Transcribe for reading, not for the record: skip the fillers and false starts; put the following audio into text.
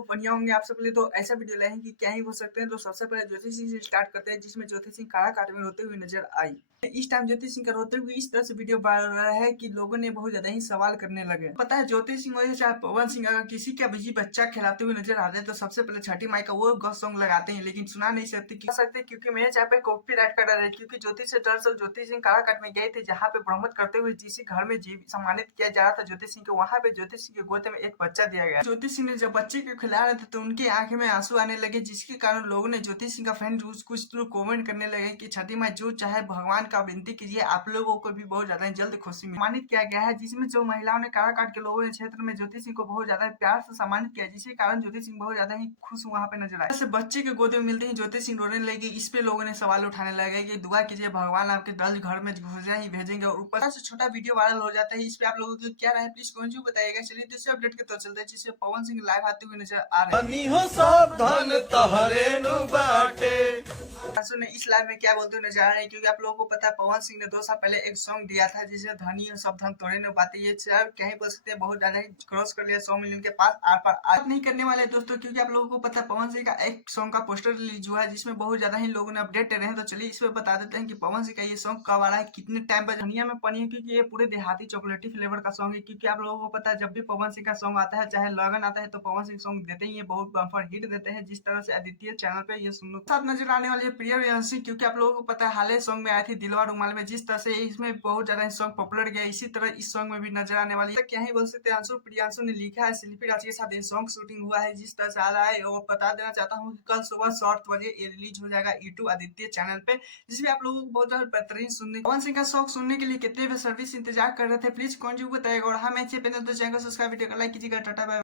बहुत बढ़िया होंगे आप सबके लिए। तो ऐसा वीडियो लाए हैं कि क्या ही हो सकते हैं। तो सबसे पहले ज्योति सिंह से स्टार्ट करते हैं, जिसमें ज्योति सिंह काराकाट में रोते हुए नजर आई। इस टाइम ज्योति सिंह का रोते हुए इस तरह से वीडियो वायरल हो रहा है कि लोगों ने बहुत ज्यादा ही सवाल करने लगे। पता है ज्योति सिंह और चाहे पवन सिंह अगर किसी का भी बच्चा खिलाते हुए नजर आते हैं तो सबसे पहले छठी माई का वो गौ सॉन्ग लगाते हैं, लेकिन सुना नहीं सकते क्योंकि मेरे यहाँ पे कॉपीराइट का डर है। क्योंकि ज्योति से दरअसल ज्योति सिंह काराकाट में गए थे, जहाँ पे ब्रह्मत करते हुए जिस घर में जीव सम्मानित किया जा रहा था ज्योति सिंह को, वहाँ पे ज्योति सिंह के गोद में एक बच्चा दिया गया। ज्योति सिंह ने जब बच्चे को खिला रहे थे तो उनकी आंखें में आंसू आने लगे, जिसके कारण लोगों ने ज्योति सिंह का फैन कुछ तो कमेंट करने लगे कि छठी माई जो चाहे भगवान का विनती कीजिए, आप लोगों को भी बहुत ज्यादा जल्द खुशी सम्मानित किया गया है। जिसमें जो महिलाओं ने काराकाट के लोगों ने क्षेत्र में ज्योति सिंह को बहुत ज्यादा प्यार से सम्मानित किया, जिसके कारण ज्योति सिंह बहुत ज्यादा ही खुश वहाँ पे नजर आए। ऐसे बच्चे के गोद में मिलते ही ज्योति सिंह रोने लगी। इस पे लोगों ने सवाल उठाने लगे कि दुआ कीजिए भगवान आपके दर्द घर में घुसा ही भेजेंगे, और ऊपर से छोटा वीडियो वायरल हो जाता है। इस पे आप लोगों को क्या राय है प्लीज कमेंट में बताइएगा। चलिए दूसरे अपडेट के तो चलते हैं, जिससे पवन सिंह लाइव आते हुए नजर आ रहे हैं। हो सावधान तहरे नु बाटे। ने इस लाइव में क्या बोलते हुए नजर आ रहे हैं, क्योंकि आप लोगों को पता है पवन सिंह ने 2 साल पहले एक सॉन्ग दिया था जिसे धनी और सब धन तोड़े ने बातें, ये कहीं बोल सकते हैं बहुत ज्यादा ही क्रॉस कर लिया 100 मिलियन के पास आर पार। आप नहीं करने वाले दोस्तों, क्योंकि आप लोगों को पता है पवन सिंह का एक सॉन्ग का पोस्टर रिलीज हुआ है, जिसमें बहुत ज्यादा ही लोगों ने अपडेट दे रहे हैं। तो चलिए इस पे बता देते हैं कि पवन सिंह का ये सॉन्ग कब आ रहा है, कितने टाइम पर दुनिया में पड़ी है, क्योंकि ये पूरे देहाती चॉकलेटी फ्लेवर का सॉन्ग है। क्योंकि आप लोगों को पता है जब भी पवन सिंह का सॉन्ग आता है, चाहे लगन आता है, तो पवन सिंह सॉन्ग देते ही बहुत बम्पर हिट देते हैं। जिस तरह से आदित्य चैनल पे ये सुन लो साथ नजर आने वाली है प्रिया रियांशी, क्योंकि आप लोगों को पता है हाल ही सॉन्ग में आई थी दिलवा रुमाल में, जिस तरह से इसमें बहुत ज्यादा सॉन्ग पॉपुलर गया, इसी तरह इस सॉन्ग में भी नजर आने वाली है। क्या ही बोल सकते हैं, अंशु प्रियांशु ने लिखा है, शिल्पी राज के साथ ये सॉन्ग शूटिंग हुआ है, जिस तरह से आ रहा है। और बता देना चाहता हूँ कि कल सुबह 7 बजे ये रिलीज हो जाएगा यूट्यूब आदित्य चैनल पे, जिसमें आप लोगों को बहुत ज्यादा बेहतरीन सुनने पवन सिंह का सॉन्ग सुनने के लिए कितने भी सर्विस इंतजार कर रहे थे, प्लीज कौन जी बताएगा। और हाँ मैं चैनल तो चैनल सब्सक्राइब वीडियो को लाइक कीजिएगा। Tata bye.